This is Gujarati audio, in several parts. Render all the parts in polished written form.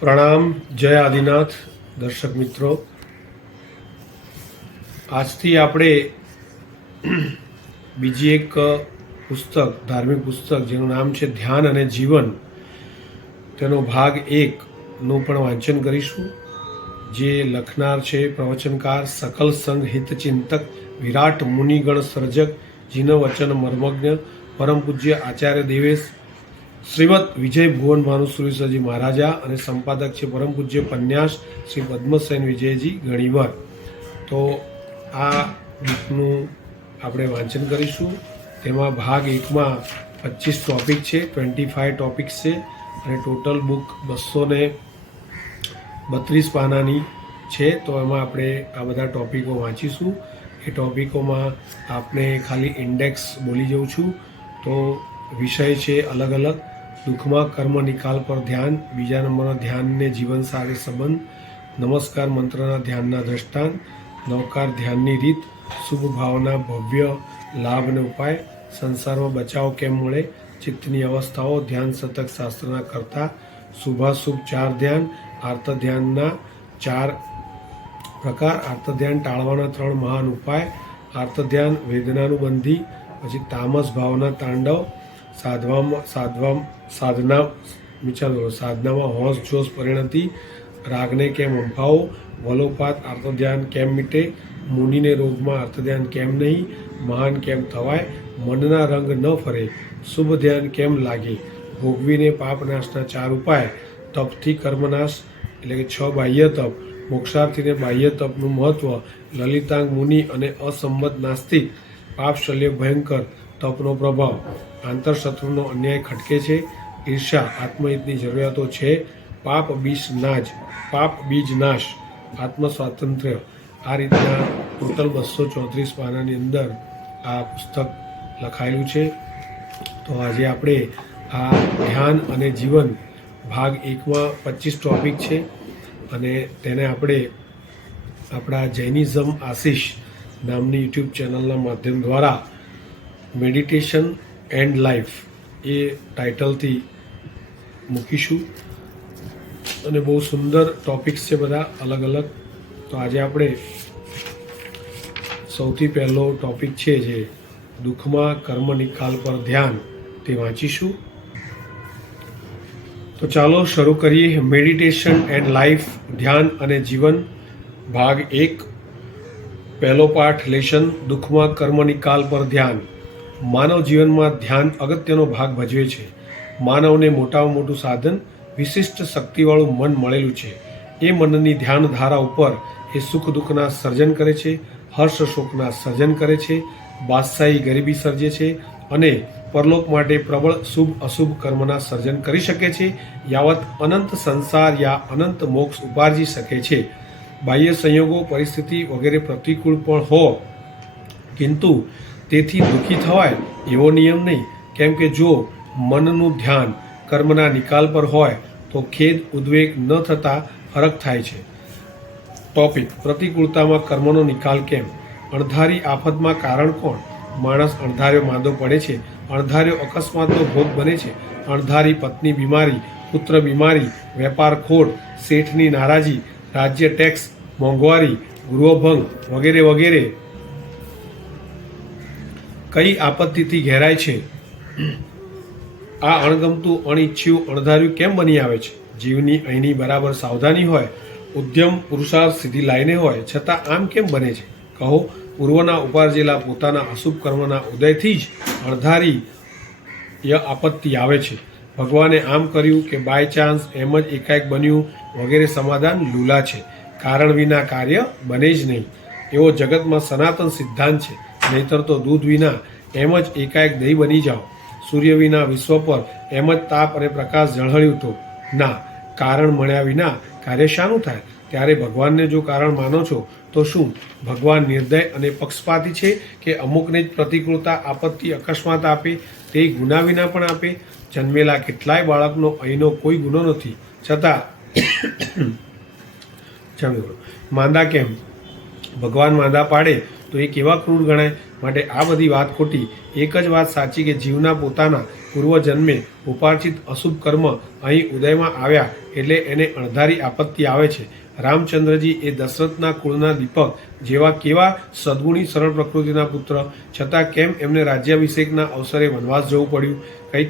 પ્રણામ, જય આદિનાથ. દર્શક મિત્રો, આજથી આપણે બીજી એક પુસ્તક, ધાર્મિક પુસ્તક જેનું નામ છે ધ્યાન અને જીવન, તેનો ભાગ 1નું પણ વાંચન કરીશું. જે લખનાર છે પ્રવચનકાર સકલ સંઘ હિતચિંતક વિરાટ મુનિગણ સર્જક જીન વચન મર્મજ્ઞ પરમ પૂજ્ય આચાર્ય દેવેશ શ્રીમદ વિજય ભુવન ભાનુસુરેશ્વરજી મહારાજા અને સંપાદક છે પરમ પૂજ્ય પન્યાસ શ્રી પદ્મસેન વિજયજી ઘણીવાર. તો આ બુકનું આપણે વાંચન કરીશું. તેમાં ભાગ 1માં 25 ટોપિક છે, 25 ટોપિક્સ છે અને ટોટલ બુક 232 પાનાની છે. તો એમાં આપણે આ બધા ટોપિકો વાંચીશું. એ ટોપિકોમાં આપણે ખાલી ઇન્ડેક્સ બોલી જઉં છું. તો વિષય છે અલગ અલગ. દુઃખમાં કર્મ નિકાલ પર ધ્યાન, બીજા નંબરના ધ્યાનને જીવન સાથે સંબંધ, નમસ્કાર મંત્રના ધ્યાનના દ્રષ્ટાંત, નવકાર ધ્યાનની રીત, શુભ ભાવના ભવ્ય લાભ અને ઉપાય, સંસારમાં બચાવ કેમ મળે, ચિત્તની અવસ્થાઓ, ધ્યાન શતક શાસ્ત્રના કરતા, શુભાશુભ 4 ધ્યાન, આર્ત ધ્યાનના 4 પ્રકાર, આર્ત ધ્યાન ટાળવાના 3 મહાન ઉપાય, આર્ત ધ્યાન વેદનાનુબંધી, પછી તામસ ભાવના તાંડવ, સાધનામાં હોશ જોશ પરિણતિ, રાગને કેમ અંફાવો, વલોપાત આર્ત ધ્યાન કેમ મીટે, મુનિને રોગમાં આર્ત ધ્યાન કેમ નહીં, મહાન કેમ થવાય, મનના રંગ ન ફરે, શુભ ધ્યાન કેમ લાગે, ભોગવીને પાપનાશના 4 ઉપાય, તપથી કર્મનાશ એટલે કે 6 બાહ્ય તપ, મોક્ષાર્થીને બાહ્ય તપનું મહત્વ, લલિતાંગ મુનિ અને અસંમત નાસ્તિક, પાપ શલ્ય ભયંકર તપનો પ્રભાવ, આંતરશત્રુનો અન્યાય ખટકે છે, ઈર્ષા આત્મહિતની જરૂરિયાતો છે, પાપ બીજ નાશ, આત્મ સ્વાતંત્ર્ય. આ રીતના ટોટલ 234 પાનાની અંદર આ પુસ્તક લખાયેલું છે. તો આજે આપણે આ ધ્યાન અને જીવન ભાગ 1માં 25 ટોપિક છે અને તેને આપણે આપણા જૈનિઝમ આશીષ નામની યુટ્યુબ ચેનલના માધ્યમ દ્વારા મેડિટેશન એન્ડ લાઈફ એ ટાઇટલથી મૂકીશું. અને બહુ સુંદર ટોપિક્સ છે બધા અલગ અલગ. તો આજે આપણે સૌથી પહેલો ટોપિક છે જે દુઃખમાં કર્મ નિકાલ પર ધ્યાન, તે વાંચીશું. તો ચાલો શરૂ કરીએ. મેડિટેશન એન્ડ લાઈફ, ધ્યાન અને જીવન, ભાગ 1, પહેલો પાઠ, લેશન, દુઃખમાં કર્મ નિકાલ પર ધ્યાન. માનવ જીવનમાં ધ્યાન અગત્યનો ભાગ ભજવે છે. માનવને મોટામાં મોટું સાધન, વિશિષ્ટ શક્તિવાળું મન મળેલું છે. એ મનની ધ્યાન ધારા ઉપર એ સુખ દુઃખના સર્જન કરે છે, હર્ષ શોકના સર્જન કરે છે, બાદશાહી ગરીબી સર્જે છે અને પરલોક માટે પ્રબળ શુભ અશુભ કર્મના સર્જન કરી શકે છે. યાવત અનંત સંસાર યા અનંત મોક્ષ ઉપાર્જી શકે છે. બાહ્ય સંયોગો, પરિસ્થિતિ વગેરે પ્રતિકૂળ પણ હો, કિંતુ તેથી દુઃખી થવાય એવો નિયમ નહીં. કેમ કે જો મનનું ધ્યાન કર્મના નિકાલ પર હોય તો ખેદ ઉદ્વેગ ન થતા ફરક થાય છે. ટોપિક: પ્રતિકૂળતામાં કર્મનો નિકાલ કેમ? અણધારી આફતમાં કારણ કોણ? માણસ અણધાર્યો માંદો પડે છે, અણધાર્યો અકસ્માતનો ભોગ બને છે, અણધારી પત્ની બીમારી, પુત્ર બીમારી, વેપાર ખોટ, શેઠની નારાજી, રાજ્ય ટેક્સ, મોંઘવારી, ગૃહભંગ વગેરે વગેરે કઈ આપત્તિથી ઘેરાય છે. આ અણગમતું, અણઇચ્છ્યું, અણધાર્યું કેમ બની આવે છે? જીવની અહીંની બરાબર સાવધાની હોય, ઉદ્યમ પુરુષાર્થ સીધી લાઈને હોય, છતાં આમ કેમ બને છે? કહો. પૂર્વના ઉપાર્જેલા પોતાના અશુભ કર્મના ઉદયથી જ અણધારી આપત્તિ આવે છે. ભગવાને આમ કર્યું કે બાય ચાન્સ, એમ જ એકાએક બન્યું વગેરે સમાધાન લૂલા છે. કારણ વિના કાર્ય બને જ નહીં એવો જગતમાં સનાતન સિદ્ધાંત છે. નહીતર તો દૂધ વિના એમ જ એકાએક દહીં બની જાઓ, સૂર્ય વિના વિશ્વ પર એમ જ તાપ અને પ્રકાશ ઝળહળ્યું તો ના, કારણ મળ્યા વિના કાર્ય શાનું થાય? ત્યારે ભગવાનને જો કારણ માનો છો તો શું ભગવાન નિર્દય અને પક્ષપાતી છે કે અમુકને જ પ્રતિકૂળતા, આપત્તિ, અકસ્માત આપે, તે ગુના વિના પણ આપે? જન્મેલા કેટલાય બાળકનો અહીંનો કોઈ ગુનો નથી, છતાં માંદા કેમ? ભગવાન માંદા પાડે તો એ કેવા ક્રૂર ગણાય? માટે આ બધી વાત ખોટી. એક જ વાત સાચી કે જીવના પોતાના પૂર્વજન્મે ઉપાર્જિત અશુભ કર્મ અહીં ઉદયમાં આવ્યા એટલે એને અણધારી આપત્તિ આવે છે. રામચંદ્રજી એ દશરથના કુળના દીપક જેવા કેવા સદગુણી સરળ પ્રકૃતિના પુત્ર, છતાં કેમ એમને રાજ્યાભિષેકના અવસરે વનવાસ જવું પડ્યું?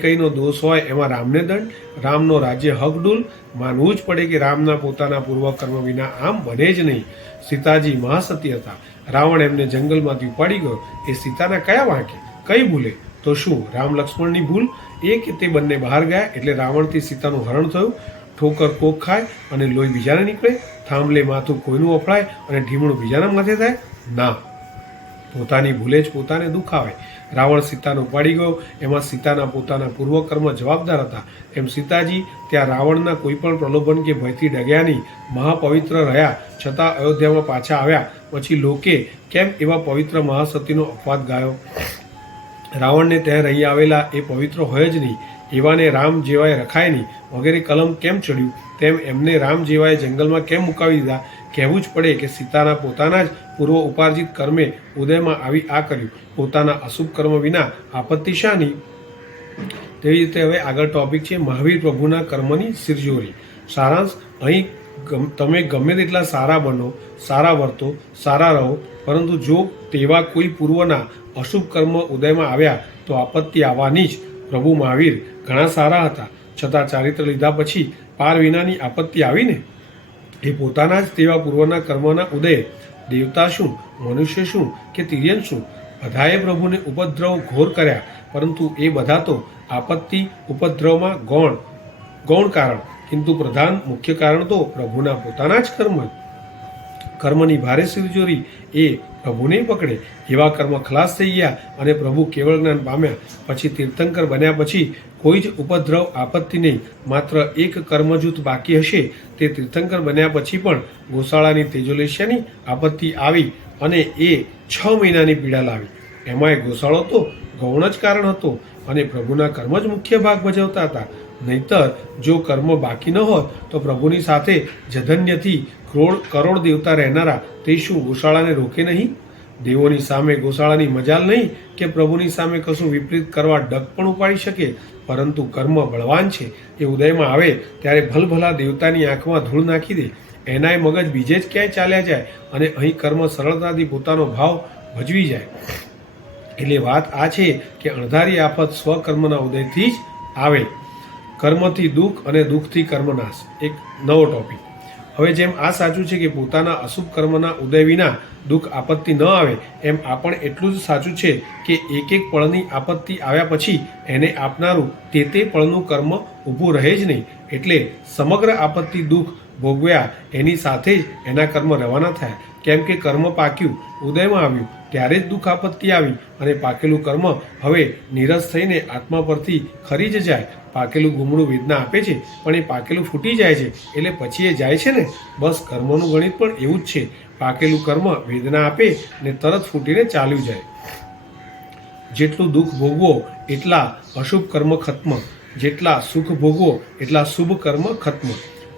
કઈનો દોષ હોય એમાં રામને દંડ? રામનો રાજ્ય હકડૂલ? માનવું જ પડે કે રામના પોતાના પૂર્વકર્મ વિના આમ બને જ નહીં. સીતાજી મહાસતી હતા. રાવણ એમને જંગલમાંથી ઉપાડી ગયો. એ સીતાના કયા વાંકે, કઈ ભૂલે? તો શું રામ લક્ષ્મણની ભૂલ એ કે તે બંને બહાર ગયા એટલે રાવણથી સીતાનું હરણ થયું? ઠોકર કોક ખાય અને લોહી બીજાને નીકળે? થાંભલે માથું કોઈનું અફળાય અને ઢીમણું બીજાના માથે થાય? ના, પોતાની ભૂલે જ પોતાને દુઃખ આવે. રાવણ સીતાને ઉપાડી ગયો એમાં સીતાના પોતાના પૂર્વકર્મ જવાબદાર હતા. એમ સીતાજી ત્યાં રાવણના કોઈ પણ પ્રલોભન કે ભયથી ડગ્યા નહીં, મહાપવિત્ર રહ્યા છતાં અયોધ્યામાં પાછા આવ્યા. પછી લોકે કેમ એવા પવિત્ર મહાસતીનો અપવાદ ગાયો? રાવણને ત્યાં રહી આવેલા એ પવિત્ર હોય જ નહીં, એવાને રામ જેવાએ રખાય નહીં વગેરે કલમ કેમ ચડ્યું? તેમ એમને રામ જેવાએ જંગલમાં કેમ મુકાવી દીધા? કહેવું જ પડે કે સીતાના પોતાના જ પૂર્વ ઉપાર્જિત કર્મે ઉદયમાં આવી આ કર્યું. પોતાના અશુભ કર્મ વિના આપત્તિ શાની? તેવી રીતે હવે આગળ ટોપિક છે મહાવીર પ્રભુના કર્મની સિરજોરી. સારાંશ: અહીં તમે ગમે તેટલા સારા બનો, સારા વર્તો, સારા રહો, પરંતુ જો તેવા કોઈ પૂર્વના અશુભ કર્મ ઉદયમાં આવ્યા તો આપત્તિ આવવાની જ. પ્રભુ મહાવીર ઘણા સારા હતા, છતાં ચારિત્ર લીધા પછી પાર વિનાની આપત્તિ આવીને. એ પોતાના જ તેવા પૂર્વના કર્મના ઉદય. દેવતા શું, મનુષ્ય શું કે તિર્યન શું, બધાએ પ્રભુને ઉપદ્રવ ઘોર કર્યા, પરંતુ એ બધા તો આપત્તિ ઉપદ્રવમાં ગૌણ કારણ, કિંતુ પ્રધાન મુખ્ય કારણ તો પ્રભુના પોતાના જ કર્મ. કર્મની ભારે સિરજોરી એ પ્રભુને પકડે. એવા કર્મ ખલાસ થઈ ગયા અને પ્રભુ કેવળ જ્ઞાન પામ્યા. પછી તીર્થંકર બન્યા પછી કોઈ જ ઉપદ્રવ આપત્તિ નહીં. માત્ર એક કર્મજૂથ બાકી હશે. તે તીર્થંકર બન્યા પછી પણ ગોશાળાની તેજોલેશિયાની આપત્તિ આવી અને એ 6 મહિનાની પીડા લાવી. એમાંય ગોશાળો તો ગૌણ જ કારણ હતો અને પ્રભુના કર્મ જ મુખ્ય ભાગ ભજવતા હતા. નહીતર જો કર્મ બાકી ન હોત તો પ્રભુની સાથે જધન્યથી કરોડ દેવતા રહેનારા તે શું ગોશાળાને રોકે નહીં? દેવોની સામે ગોશાળાની મજાલ નહીં કે પ્રભુની સામે કશું વિપરીત કરવા ડગ પણ ઉપાડી શકે. પરંતુ કર્મ બળવાન છે. એ ઉદયમાં આવે ત્યારે ભલભલા દેવતાની આંખમાં ધૂળ નાખી દે. એનાય મગજ બીજે જ ક્યાંય ચાલ્યા જાય અને અહીં કર્મ સરળતાથી પોતાનો ભાવ ભજવી જાય. એટલે વાત આ છે કે અણધારી આફત સ્વકર્મના ઉદયથી જ આવે. કર્મથી દુઃખ અને દુઃખથી કર્મનાશ. એક નવો ટોપિક. હવે જેમ આ સાચું છે કે પોતાના અશુભ કર્મના ઉદય વિના દુઃખ આપત્તિ ન આવે, એમ આ પણ એટલું જ સાચું છે કે એક એક પળની આપત્તિ આવ્યા પછી એને આપનારું તે પળનું કર્મ ઊભું રહે જ નહીં. એટલે સમગ્ર આપત્તિ દુઃખ ભોગવ્યા એની સાથે જ એના કર્મ રવાના થયા. કેમ કે કર્મ પાક્યું, ઉદયમાં આવ્યું ત્યારે જ દુઃખ આપત્તિ આવી અને પાકેલું કર્મ હવે નીરસ થઈને આત્મા પરથી ખરી જ જાય. પાકેલું ગુમડું વેદના આપે છે પણ એ પાકેલું ફૂટી જાય છે એટલે પછી એ જાય છે ને. બસ કર્મનું ગણિત પણ એવું જ છે. પાકેલું કર્મ વેદના આપે ને તરત ફૂટીને ચાલ્યું જાય. જેટલું દુઃખ ભોગવો એટલા અશુભ કર્મ ખત્મ, જેટલા સુખ ભોગવો એટલા શુભ કર્મ ખત્મ.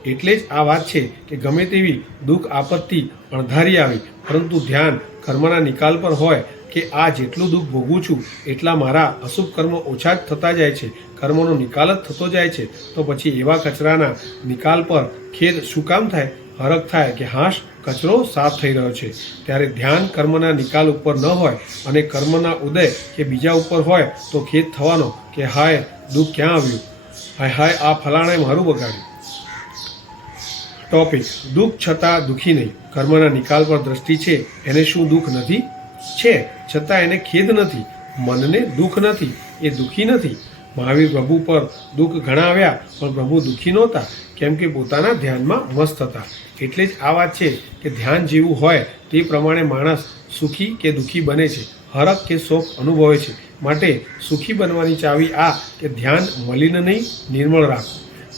એટલે જ આ વાત છે કે ગમે તેવી દુઃખ આપત્તિ અણધારી આવી, પરંતુ ધ્યાન કર્મના નિકાલ પર હોય કે આ જેટલું દુઃખ ભોગવું છું એટલા મારા અશુભ કર્મ ઓછા જ થતા જાય છે, કર્મનો નિકાલ જ થતો જાય છે. તો પછી એવા કચરાના નિકાલ પર ખેદ શું કામ થાય? હરખ થાય કે હાશ, કચરો સાફ થઈ રહ્યો છે. ત્યારે ધ્યાન કર્મના નિકાલ ઉપર ન હોય અને કર્મના ઉદય કે બીજા ઉપર હોય તો ખેદ થવાનો કે હાય દુઃખ ક્યાં આવ્યું, હાય હાય આ ફલાણાએ મારું બગાડ્યું. ટોપિક: દુઃખ છતાં દુઃખી નહીં. કર્મના નિકાલ પર દ્રષ્ટિ છે એને શું દુઃખ નથી? છે, છતાં એને ખેદ નથી. મનને દુઃખ નથી, એ દુઃખી નથી. મહાવીર પ્રભુ પર દુઃખ ઘણા આવ્યા પણ પ્રભુ દુઃખી નહોતા, કેમ કે પોતાના ધ્યાનમાં મસ્ત હતા. એટલે જ આ વાત છે કે ધ્યાન જેવું હોય તે પ્રમાણે માણસ સુખી કે દુઃખી બને છે, હરખ કે શોક અનુભવે છે. માટે સુખી બનવાની ચાવી આ કે ધ્યાન મલિન નહીં, નિર્મળ રાખો.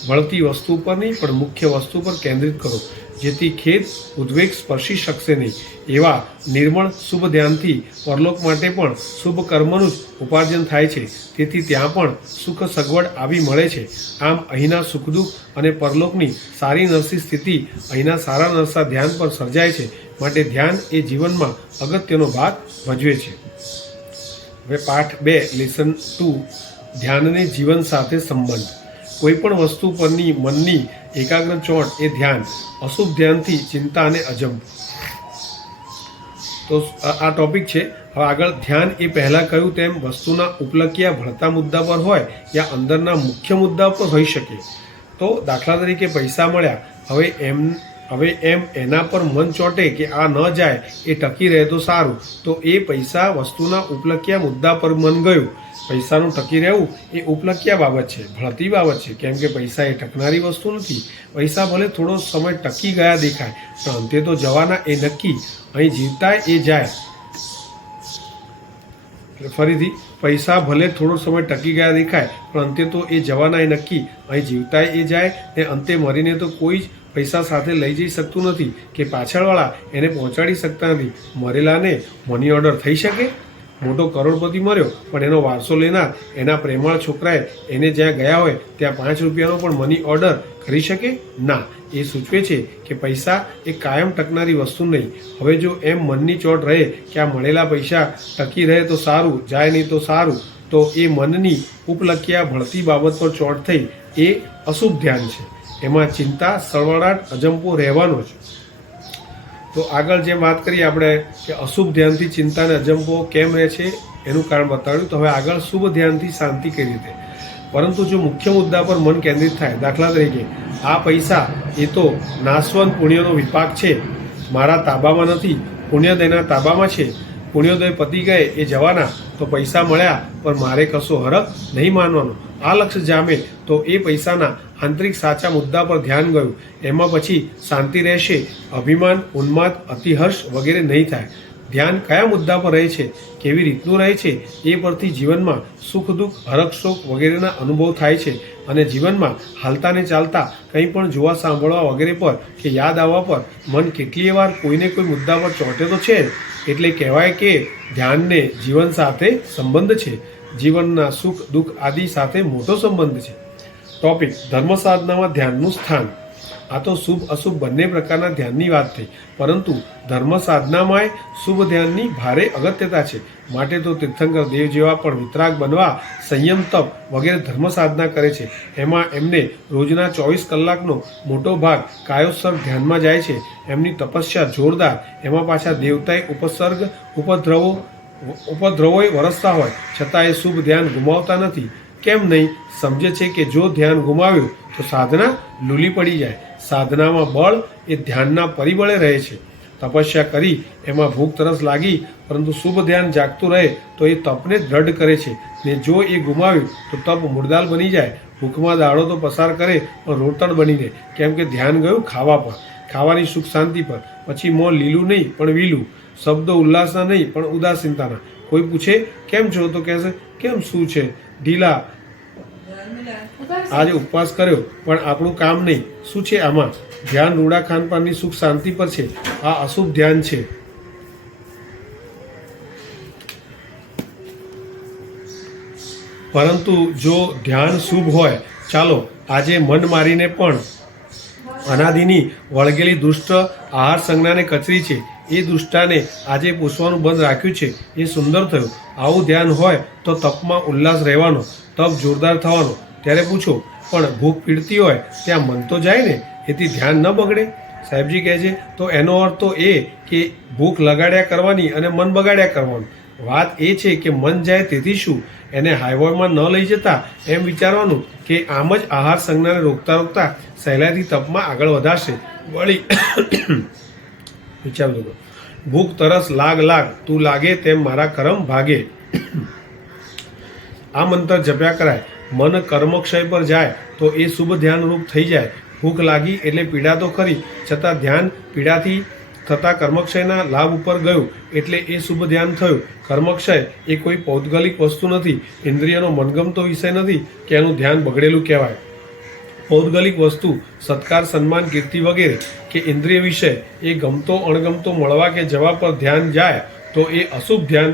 વળતી વસ્તુ પર નહીં પણ મુખ્ય વસ્તુ પર કેન્દ્રિત કરો, જેથી ખેદ ઉદ્વેગ સ્પર્શી શકશે નહીં. એવા નિર્મળ શુભ ધ્યાનથી પરલોક માટે પણ શુભ કર્મનું જ ઉપાર્જન થાય છે. તેથી ત્યાં પણ સુખ સગવડ આવી મળે છે. આમ અહીંના સુખ દુઃખ અને પરલોકની સારી નરસી સ્થિતિ અહીંના સારા નરસા ધ્યાન પર સર્જાય છે. માટે ધ્યાન એ જીવનમાં અગત્યનો ભાગ ભજવે છે. હવે પાઠ 2 લેસન 2 ધ્યાનને જીવન સાથે સંબંધ. કોઈ પણ વસ્તુ પરની મનની એકાગ્ર ચોટ એ ધ્યાન. અશુભ ધ્યાનથી ચિંતા અને અજંપ. તો આ ટોપિક છે. હવે આગળ, ધ્યાન એ પહેલાં કહ્યું તેમ વસ્તુના ઉપલક્ષ્યા ભળતા મુદ્દા પર હોય યા અંદરના મુખ્ય મુદ્દા પર હોઈ શકે. તો દાખલા તરીકે પૈસા મળ્યા, હવે એમ એના પર મન ચોંટે કે આ ન જાય, એ ટકી રહે તો સારું. તો એ પૈસા વસ્તુના ઉપલક્ષ્યા મુદ્દા પર મન ગયું. પૈસાનું ટકી રહેવું એ ઉપલક્ષ્યા બાબત છે, ભળતી બાબત છે, કેમ કે પૈસા એ ટકનારી વસ્તુ નથી. પૈસા ભલે થોડો સમય ટકી ગયા દેખાય, પણ અંતે તો જવાના એ નક્કી. અહીં જીવતા એ જાય. ફરીથી, પૈસા ભલે થોડો સમય ટકી ગયા દેખાય, પણ અંતે તો એ જવાના એ નક્કી. અહીં જીવતા એ જાય ને અંતે મરીને તો કોઈ જ પૈસા સાથે લઈ જઈ શકતું નથી કે પાછળવાળા એને પહોંચાડી શકતા નથી. મરેલાને મની ઓર્ડર થઈ શકે? મોટો કરોડપતિ મર્યો, પણ એનો વારસો લેનાર એના પ્રેમાળ છોકરાએ એને જ્યાં ગયા હોય ત્યાં 5 રૂપિયાનો પણ મની ઓર્ડર કરી શકે? ના. એ સૂચવે છે કે પૈસા એ કાયમ ટકનારી વસ્તુ નહીં. હવે જો એમ મનની ચોટ રહે કે આ મળેલા પૈસા ટકી રહે તો સારું, જાય નહીં તો સારું, તો એ મનની ઉપલક્ષ્યા ભળતી બાબત પર ચોટ થઈ. એ અશુભ ધ્યાન છે. એમાં ચિંતા, સળવળાટ, અજંપો રહેવાનો છે. તો આગળ જેમ વાત કરીએ આપણે કે અશુભ ધ્યાનથી ચિંતા અને અજંપો કેમ રહે છે એનું કારણ બતાવ્યું. તો હવે આગળ શુભ ધ્યાનથી શાંતિ કઈ રીતે. પરંતુ જો મુખ્ય મુદ્દા પર મન કેન્દ્રિત થાય, દાખલા તરીકે આ પૈસા એ તો નાશવંત પુણ્યનો વિપાક છે, મારા તાબામાં નથી, પુણ્યોદયના તાબામાં છે. પુણ્યોદય પતી ગયે એ જવાના, તો પૈસા મળ્યા પણ મારે કશો હરખ નહીં માનવાનો. આ લક્ષ્ય જામે તો એ પૈસાના આંતરિક સાચા મુદ્દા પર ધ્યાન ગયું. એમાં પછી શાંતિ રહેશે. અભિમાન, ઉન્માદ, અતિહર્ષ વગેરે નહીં થાય. ધ્યાન કયા મુદ્દા પર રહે છે, કેવી રીતનું રહે છે, એ પરથી જીવનમાં સુખ દુઃખ, હરખ શોક વગેરેના અનુભવ થાય છે. અને જીવનમાં હાલતા ને ચાલતા કંઈ પણ જોવા, સાંભળવા વગેરે પર કે યાદ આવવા પર મન કેટલીય વાર કોઈને કોઈ મુદ્દા પર ચોંટે તો છે. એટલે કહેવાય કે ધ્યાનને જીવન સાથે સંબંધ છે. જીવનના સુખ દુઃખ આદિ સાથે મોટો સંબંધ છે. ટોપિક: ધર્મ સાધનામાં ધ્યાનનું સ્થાન. આ તો શુભ અશુભ બંને પ્રકારના ધ્યાનની વાત થઈ, પરંતુ ધર્મ સાધનામાંય શુભ ધ્યાનની ભારે અગત્યતા છે. માટે તો તીર્થંકર દેવ જેવા પણ વિતરાગ બનવા સંયમ, તપ વગેરે ધર્મ સાધના કરે છે. એમાં એમને રોજના 24 કલાકનો મોટો ભાગ કાયોત્સર્ગ ધ્યાનમાં જાય છે. એમની તપસ્યા જોરદાર. એમાં પાછા દેવતાએ ઉપદ્રવોય વરસતા હોય છતાં એ શુભ ધ્યાન ગુમાવતા નથી. કેમ નહીં? સમજે છે કે જો ધ્યાન ગુમાવ્યું તો સાધના લૂલી પડી જાય. સાધનામાં બળ એ ધ્યાનના પરિબળે રહે છે. તપસ્યા કરી એમાં ભૂખ તરસ લાગી, પરંતુ શુભ ધ્યાન જાગતું રહે તો એ તપને દ્રઢ કરે છે. ને જો એ ગુમાવ્યું તો તપ મુર્દાલ બની જાય. ભૂખમાં દાડો તો પસાર કરે પણ રોતડ બનીને, કેમ કે ધ્યાન ગયું ખાવા પર, ખાવાની સુખ શાંતિ પર. પછી મોં લીલું નહીં પણ વીલું, શબ્દો ઉલ્લાસના નહીં પણ ઉદાસીનતાના. કોઈ પૂછે કેમ છો તો કહેશે કેમ, શું છે, ઢીલા, આજે ઉપવાસ કર્યો પણ આપણું કામ નહીં. શું છે આમાં? ધ્યાન રૂડા ખાનપાનની સુખ શાંતિ પર છે. આ અશુભ ધ્યાન છે. પરંતુ જો ધ્યાન શુભ હોય, ચાલો આજે મન મારીને પણ અનાદિની વળગેલી દુષ્ટ આહાર સંજ્ઞાને કચરી છે, એ દુષ્ટાને આજે પૂછવાનું બંધ રાખ્યું છે, એ સુંદર થયું. આવું ધ્યાન હોય તો તપમાં ઉલ્લાસ રહેવાનો, તપ જોરદાર થવાનો. ત્યારે પૂછો, પણ ભૂખ પીડતી હોય ત્યાં મન તો જાય ને, એથી ધ્યાન ન બગડે? સાહેબજી કહે છે તો એનો અર્થ તો એ કે ભૂખ લગાડ્યા કરવાની અને મન બગાડ્યા કરવાનું. વાત એ છે કે મન જાય તેથી શું, એને હાઈવેમાં ન લઈ જતા એમ વિચારવાનું કે આમ જ આહાર સંજ્ઞાને રોકતા રોકતા સહેલાઈથી તપમાં આગળ વધારશે. વળી વિચાર દો, ભૂખ તરસ લાગ તું લાગે તેમ મારા કરમ ભાગે. આ મંત્ર જપ્યા કરાય. મન કર્મક્ષય પર જાય તો એ શુભ ધ્યાનરૂપ થઈ જાય. ભૂખ લાગી એટલે પીડા તો ખરી, છતાં ધ્યાન પીડાથી થતા કર્મક્ષયના લાભ ઉપર ગયું એટલે એ શુભ ધ્યાન થયું. કર્મક્ષય એ કોઈ પૌદ્ગલિક વસ્તુ નથી, ઇન્દ્રિયનો મનગમતો વિષય નથી કે એનું ધ્યાન બગડેલું કહેવાય. પૌદ્ગલિક વસ્તુ, સત્કાર, સન્માન, કીર્તિ વગેરે કે ઇન્દ્રિય વિષય એ ગમતો અણગમતો મળવા કે જવા પર ધ્યાન જાય તો એ અશુભ ધ્યાન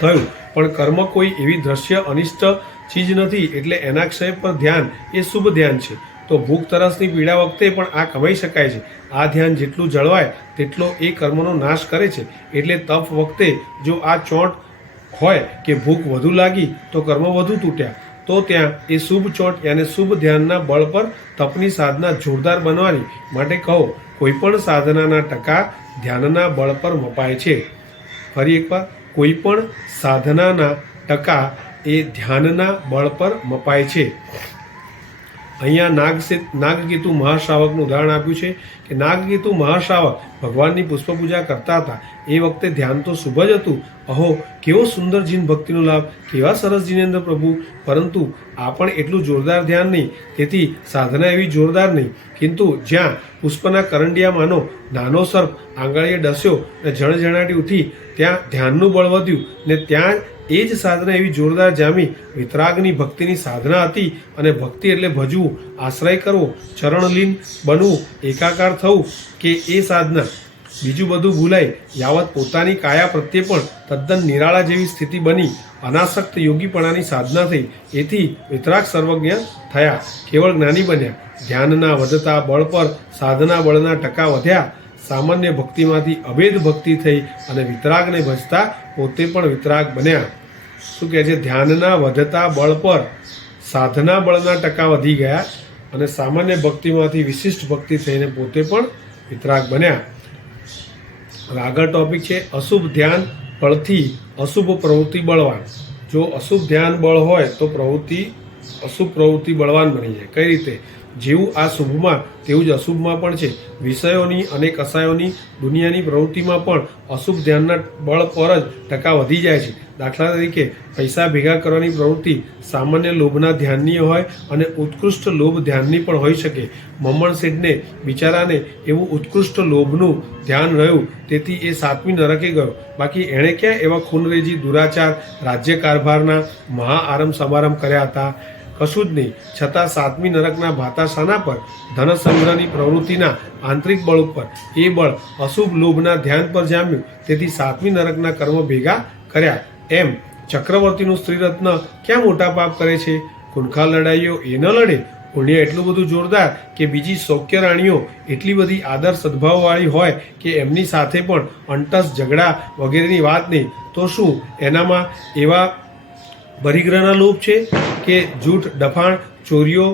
થયું. પણ કર્મ કોઈ એવી દ્રશ્ય અનિષ્ટ ચીજ નથી, એટલે એના ક્ષય પર ધ્યાન એ શુભ ધ્યાન છે. તો ભૂખ તરસની પીડા વખતે પણ આ કમાઈ શકાય છે. આ ધ્યાન જેટલું જળવાય તેટલો એ કર્મનો નાશ કરે છે. એટલે તપ વખતે જો આ ચોંટ હોય કે ભૂખ વધુ લાગી તો કર્મ વધુ તૂટ્યા, તો ત્યાં એ શુભ ચોટ યાને શુભ ધ્યાનના બળ પર તપની સાધના જોરદાર બનવાની માટે કહો કોઈ પણ સાધનાના ટકા ધ્યાનના બળ પર મપાય છે. ફરી એકવાર, કોઈ પણ સાધનાના ટકા એ ધ્યાનના બળ પર મપાય છે. અહીંયા નાગકેતુ મહાશ્રાવકનું ઉદાહરણ આપ્યું છે કે નાગકેતુ મહાશ્રાવક ભગવાનની પુષ્પપૂજા કરતા હતા. એ વખતે ધ્યાન તો શુભ જ હતું. અહો, કેવો સુંદર જીન ભક્તિનો લાભ, કેવા સરસ જીનેન્દ્ર પ્રભુ. પરંતુ આ પણ એટલું જોરદાર ધ્યાન નહીં, તેથી સાધના એવી જોરદાર નહીં. કિંતુ જ્યાં પુષ્પના કરંડિયામાંનો નાનો સર્પ આંગળીએ ડસ્યો ને જણજણાટી ઉઠી, ત્યાં ધ્યાનનું બળ વધ્યું ને ત્યાં એ જ સાધના એવી જોરદાર જામી. વિતરાગની ભક્તિની સાધના હતી અને ભક્તિ એટલે ભજવું, આશ્રય કરવો, ચરણલીન બનવું, એકાકાર થવું કે એ સાધના. બીજું બધું ભૂલાઈ યાવત પોતાની કાયા પ્રત્યે પણ તદ્દન નિરાળા જેવી સ્થિતિ બની અનાસક્ત યોગીપણાની સાધના થઈ. એથી વિતરાગ સર્વજ્ઞ થયા, કેવળ જ્ઞાની બન્યા. ધ્યાનના વધતા બળ પર સાધના બળના ટકા વધ્યા. સામાન્ય ભક્તિમાંથી અભેદ ભક્તિ થઈ અને વિતરાગને ભજતા પોતે પણ વિતરાગ બન્યા. શું કહે છે? ધ્યાનના વધતા બળ પર સાધના બળના ટકા વધી ગયા અને સામાન્ય ભક્તિમાંથી વિશિષ્ટ ભક્તિ થઈને પોતે પણ વિતરાગ બન્યા. હવે આગળ ટોપિક છે અશુભ ધ્યાન બળથી અશુભ પ્રવૃત્તિ બળવાન. જો અશુભ ધ્યાન બળ હોય તો અશુભ પ્રવૃત્તિ બળવાન બની જાય. કઈ રીતે? જેવું આ શુભમાં તેવું જ અશુભમાં પણ છે. વિષયોની અને કસાયોની દુનિયાની પ્રવૃત્તિમાં પણ અશુભ ધ્યાનના બળ પર જ ટકા વધી જાય છે. દાખલા તરીકે પૈસા ભેગા કરવાની પ્રવૃત્તિ સામાન્ય લોભના ધ્યાનની હોય અને ઉત્કૃષ્ટ લોભ ધ્યાનની પણ હોઈ શકે. મમ્મણ શેઠને બિચારાને એવું ઉત્કૃષ્ટ લોભનું ધ્યાન રહ્યું, તેથી એ 7મી નરકે ગયો. બાકી એણે ક્યાં એવા ખૂનરેજી, દુરાચાર, રાજ્ય કારભારના મહા આરંભ સમારંભ કર્યા હતા? કશું જ નહીં. છતાં 7મી નરકના ભાતા શાના પર? ધન સંગ્રહની પ્રવૃત્તિના આંતરિક બળ ઉપર. એ બળ અશુભ લોભના ધ્યાન પર જામ્યું, તેથી 7મી નરકના કર્મ ભેગા કર્યા. એમ ચક્રવર્તીનું સ્ત્રીરત્ન ક્યાં મોટા પાપ કરે છે? ખૂનખાર લડાઈઓ એ ન લડે. પુણ્ય એટલું બધું જોરદાર કે બીજી સૌખ્ય રાણીઓ એટલી બધી આદર સદભાવવાળી હોય કે એમની સાથે પણ અંટસ, ઝઘડા વગેરેની વાત નહીં. તો શું એનામાં એવા પરિગ્રહના લોભ છે કે જૂઠ, ડફાણ, ચોરીઓ,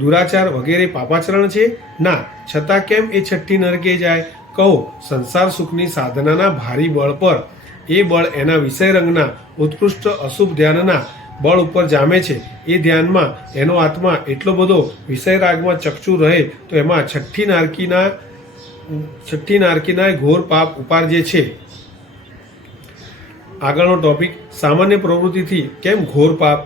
દુરાચાર વગેરે પાપાચરણ છે? ના. છતાં કેમ એ 6ઠ્ઠી નરકે જાય? કહો, સંસાર સુખની સાધનાના ભારી બળ પર. એ બળ એના વિષય રંગના ઉત્કૃષ્ટ અશુભ ધ્યાનના બળ ઉપર જામે છે. એ ધ્યાનમાં એનો આત્મા એટલો બધો વિષય રાગમાં ચકચુ રહે તો એમાં 6ઠ્ઠી નારકીના ઘોર પાપ ઉપાર્જે છે. આગળનો ટોપિક સામાન્ય પ્રવૃત્તિથી કેમ ઘોર પાપ?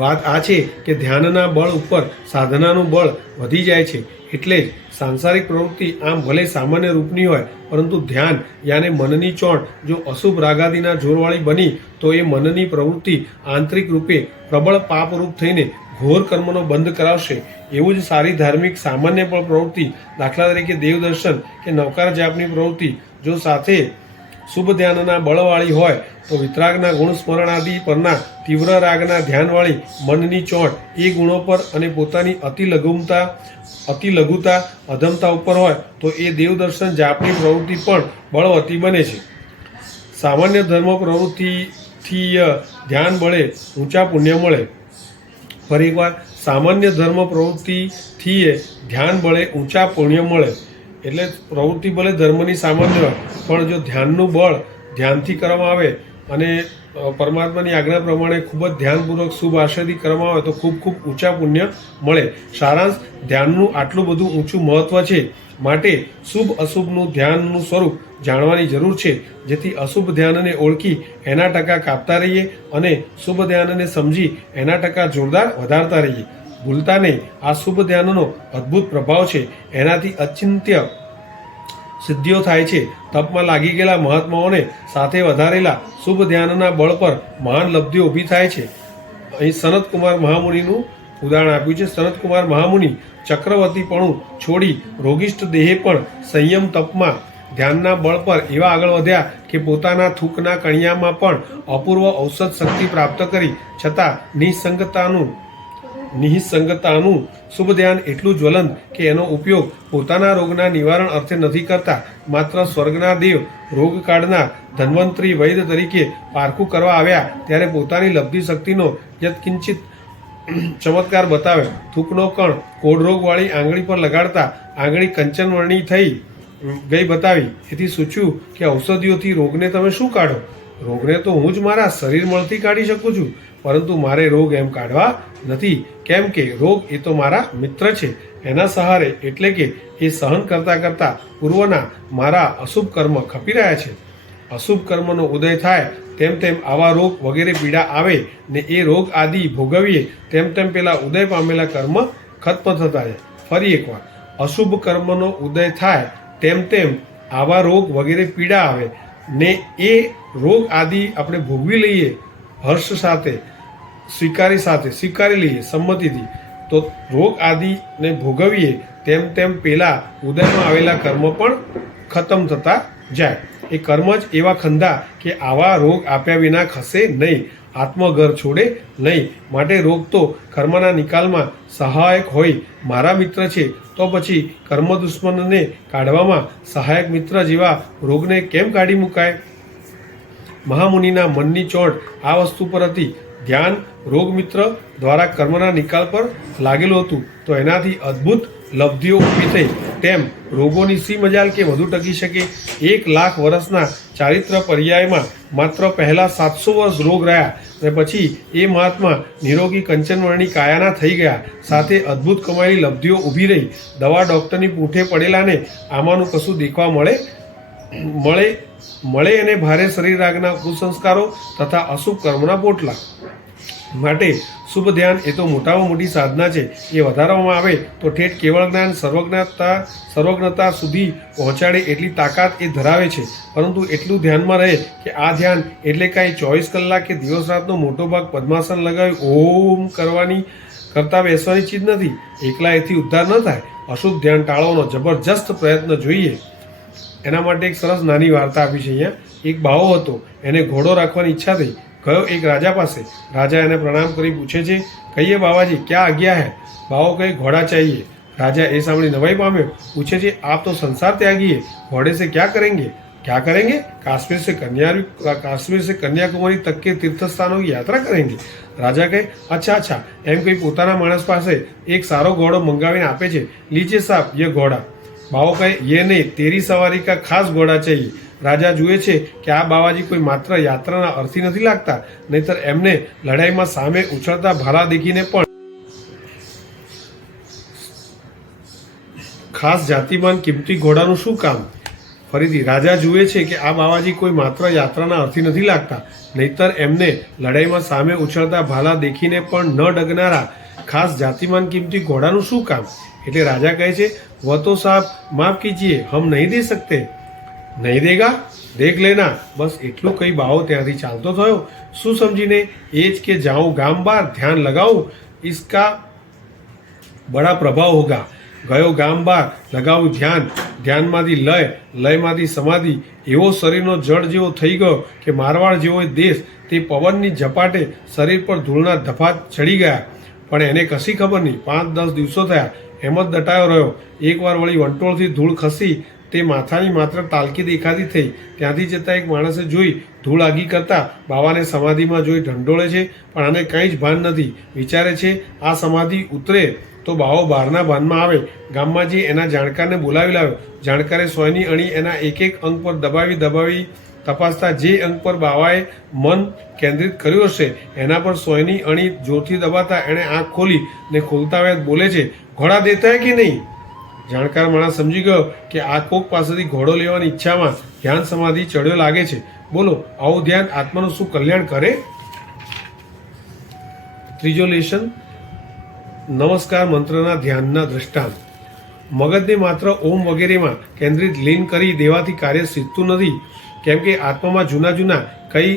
વાત આ છે કે ધ્યાનના બળ ઉપર સાધનાનું બળ વધી જાય છે. એટલે જ સાંસારિક પ્રવૃત્તિ આમ ભલે સામાન્ય રૂપની હોય, પરંતુ ધ્યાન યાને મનની ચોટ જો અશુભ રાગાદીના જોરવાળી બની તો એ મનની પ્રવૃત્તિ આંતરિક રૂપે પ્રબળ પાપરૂપ થઈને ઘોર કર્મનો બંધ કરાવશે. એવું જ સારી ધાર્મિક સામાન્ય પણ પ્રવૃત્તિ, દાખલા તરીકે દેવદર્શન કે નવકાર જાપની પ્રવૃત્તિ જો સાથે શુભ ધ્યાનના બળવાળી હોય તો વિતરાગના ગુણ સ્મરણ આદિ પરના તીવ્ર રાગના ધ્યાનવાળી મનની ચોટ એ ગુણો પર અને પોતાની અતિ લઘુતા અધમતા ઉપર હોય તો એ દેવદર્શન જાપની પ્રવૃત્તિ પણ બળવતી બને છે. સામાન્ય ધર્મ પ્રવૃત્તિથી ધ્યાન બળે ઊંચા પુણ્ય મળે. ફરી એકવાર, સામાન્ય ધર્મ પ્રવૃત્તિથી ધ્યાન બળે ઊંચા પુણ્ય મળે. એટલે પ્રવૃત્તિ ભલે ધર્મની સામાન્ય હોય, પણ જો ધ્યાનનું બળ ધ્યાનથી કરવામાં આવે અને પરમાત્માની આજ્ઞા પ્રમાણે ખૂબ જ ધ્યાનપૂર્વક શુભ આશયથી કરવામાં આવે તો ખૂબ ઊંચા પુણ્ય મળે. સારાંશ, ધ્યાનનું આટલું બધું ઊંચું મહત્વ છે, માટે શુભ અશુભનું ધ્યાનનું સ્વરૂપ જાણવાની જરૂર છે, જેથી અશુભ ધ્યાનને ઓળખી એના ટકા કાપતા રહીએ અને શુભ ધ્યાનને સમજી એના ટકા જોરદાર વધારતા રહીએ. ભૂલતા નહીં, આ શુભ ધ્યાનનો અદ્ભુત પ્રભાવ છે. એનાથી અચિંત્ય સિદ્ધિઓ થાય છે. તપમાં લાગી ગયેલા મહાત્માઓને સાથે વધારેલા શુભ ધ્યાનના બળ પર મહાન લબ્ધિઓ ઊભી થાય છે. અહીં સનતકુમાર મહામુનિનું ઉદાહરણ આપ્યું છે. સનતકુમાર મહામુનિ ચક્રવર્તીપણું છોડી રોગિષ્ઠ દેહે પણ સંયમ તપમાં ધ્યાનના બળ પર એવા આગળ વધ્યા કે પોતાના થૂકના કણિયામાં પણ અપૂર્વ ઔષધ શક્તિ પ્રાપ્ત કરી છતાં નિઃસંગતાનું શુભ ધ્યાન એટલું જ્વલંત કે એનો ઉપયોગ પોતાના રોગના નિવારણ અર્થે નથી કરતા, માત્ર સ્વર્ગના દેવ રોગ કાઢનાર ધન્વંતરી વૈદ્ય તરીકે પારખું કરવા આવ્યા ત્યારે પોતાની લબ્ધિ શક્તિનો યત્કિંચિત ચમત્કાર બતાવ્યો. થૂકનો કણ કોઢરોગવાળી આંગળી પર લગાડતા આંગળી કંચનવર્ણી થઈ ગઈ બતાવી. એથી સૂચ્યું કે ઔષધિઓથી રોગને તમે શું કાઢો? રોગને તો હું જ મારા શરીર મળથી કાઢી શકું છું, પરંતુ મારે રોગ એમ કાઢવા નથી, કેમ કે રોગ એ તો મારા મિત્ર છે. એના સહારે એટલે કે એ સહન કરતા કરતા પૂર્વના મારા અશુભ કર્મ ખપી રહ્યા છે. અશુભ કર્મનો ઉદય થાય તેમ તેમ આવા રોગ વગેરે પીડા આવે ને એ રોગ આદિ ભોગવીએ તેમ તેમ પેલા ઉદય પામેલા કર્મ ખત્મ થતા જાય. ફરી એકવાર, અશુભ કર્મનો ઉદય થાય તેમ તેમ આવા રોગ વગેરે પીડા આવે ને એ રોગ આદિ આપણે ભોગવી લઈએ હર્ષ સાથે, સ્વીકારી લઈએ સંમતિથી, તો રોગ આદિને ભોગવીએ તેમ તેમ પેલા ઉદયમાં આવેલા કર્મ પણ ખતમ થતા જાય. એ કર્મ જ એવા ખંધા કે આવા રોગ આપ્યા વિના ખસે નહીં, આત્મઘર છોડે નહીં. માટે રોગ તો કર્મના નિકાલમાં સહાયક હોય મારા મિત્ર છે, તો પછી કર્મ દુશ્મનને કાઢવામાં સહાયક મિત્ર જેવા રોગને કેમ કાઢી મુકાય? મહામુનિના મનની ચોટ આ વસ્તુ પર હતી. ધ્યાન રોગ મિત્ર દ્વારા કર્મના નિકાલ પર લાગેલું હતું, તો એનાથી અદ્ભુત લબ્ધિઓ ઊભી થઈ. તેમ રોગોની સી મજાલ કે વધુ ટકી શકે? 1,00,000 વર્ષના ચારિત્ર પર્યાયમાં માત્ર પહેલા 700 વર્ષ રોગ રહ્યા અને પછી એ મહાત્મા નિરોગી કંચનવર્ણી કાયાના થઈ ગયા. સાથે અદ્ભુત કમાયેલી લબ્ધિઓ ઊભી રહી. દવા ડૉક્ટરની પૂંઠે પડેલાને આમાંનું કશું દેખવા મળે એને ભારે શરીર રાગના કુસંસ્કારો તથા અશુભ કર્મના પોટલા. માટે શુભ ધ્યાન એ તો મોટામાં મોટી સાધના છે. એ વધારવામાં આવે તો ઠેઠ કેવળ જ્ઞાન સર્વજ્ઞતા સુધી પહોંચાડે એટલી તાકાત એ ધરાવે છે. પરંતુ એટલું ધ્યાનમાં રહે કે આ ધ્યાન એટલે કાંઈ 24 કલાક કે દિવસ રાતનો મોટો ભાગ પદ્માસન લગાવી ઓમ કરતા બેસવાની ચીજ નથી. એકલા એથી ઉદ્ધાર ન થાય. અશુભ ધ્યાન ટાળવાનો જબરજસ્ત પ્રયત્ન જોઈએ. એના માટે એક સરસ નાની વાર્તા આપી છે અહીંયા. એક બાવો હતો, એને ઘોડો રાખવાની ઈચ્છા થઈ. ગયો એક રાજા પાસે. રાજા એને પ્રણામ કરી પૂછે છે, કહીએ બાવાજી ક્યાં આજ્ઞા है? બાવો કહે ઘોડા चाहिए. राजा એ સાંભળી નવાઈ પામ્યો. પૂછે છે, आप तो संसार त्यागी है, घोड़े से क्या करेंगे? काश्मीर से कन्याकुमारी तक के तीर्थ स्थानों की यात्रा करेंगे. राजा કહે अच्छा એમ કહી પોતાના માણસ પાસે એક સારો ઘોડો મંગાવીને આપે છે. लीजिए साहब ये घोड़ा. બાવો કહે ये नहीं, तेरी सवारी का खास घोड़ा चाहिए. રાજા જુએ છે કે આ બાવાજી કોઈ માત્ર યાત્રાના અર્થી નથી લાગતા, નહીતર એમને લડાઈમાં સામે ઉછળતા ભાલા દેખીને પણ ખાસ જાતિમાન કિંમતી ઘોડાનું શું કામ? ફરીથી રાજા જુએ છે કે આ બાવાજી કોઈ માત્ર યાત્રાના અર્થી નથી લાગતા, નહીતર એમને લડાઈમાં સામે ઉછળતા ભાલા દેખીને પણ ન ડગનારા ખાસ જાતિમાન કિંમતી ઘોડાનું શું કામ? એટલે રાજા કહે છે, વહ તો સાહેબ માફ કીજીએ, હમ નહીં દે સકતે. નહીં દેગા, દેખ લેના. બસ એટલું કઈ બાવો ત્યાંથી ચાલતો થયો. શું સમજીને? એ જ કે જાઉં ગામ બહાર, ધ્યાન લગાવું, इसका બડા પ્રભાવ હોગા. ગયો ગામ બહાર, લગાવું ધ્યાન, ધ્યાનમાંથી લય, લયમાંથી સમાધિ. એવો શરીરનો જળ જેવો થઈ ગયો કે મારવાડ જેવો દેશ તે પવનની ઝપાટે શરીર પર ધૂળના ધફા ચડી ગયા. પણ એને કશી ખબર નહીં. 5-10 દિવસો થયા, એમ જ દટાયો રહ્યો. એકવાર વળી વંટોળથી ધૂળ ખસી તે માથાની માત્ર તાલકી દેખાતી થઈ. ત્યાંથી જતાં એક માણસે જોઈ ધૂળ આગી કરતા બાવાને સમાધિમાં જોઈ ઢંઢોળે છે, પણ આને કંઈ જ ભાન નથી. વિચારે છે આ સમાધિ ઉતરે તો બાવો બહારના ભાનમાં આવે. ગામમાં જઈ એના જાણકારને બોલાવી લાવ્યો. જાણકારે સોયની અણી એના એક અંગ પર દબાવી તપાસતા જે અંગ પર બાવાએ મન કેન્દ્રિત કર્યું હશે એના પર સોયની અણી જોરથી દબાતા એણે આંખ ખોલી ને ખોલતા વેત બોલે છે, ઘોડા દેતા હે કે નહીં? જાણકાર માણસ સમજી ગયો કે આ કોક પાસેથી ઘોડો લેવાની ઈચ્છામાં ધ્યાન સમાધિ ચડ્યો લાગે છે. બોલો, આવું ધ્યાન આત્માનું શું કલ્યાણ કરે? ત્રીજો લેશન, નમસ્કાર મંત્રના ધ્યાનના દ્રષ્ટાંત. મગજને માત્ર ઓમ વગેરેમાં કેન્દ્રિત લીન કરી દેવાથી કાર્ય સિદ્ધતું નથી, કેમ કે આત્મામાં જૂના કઈ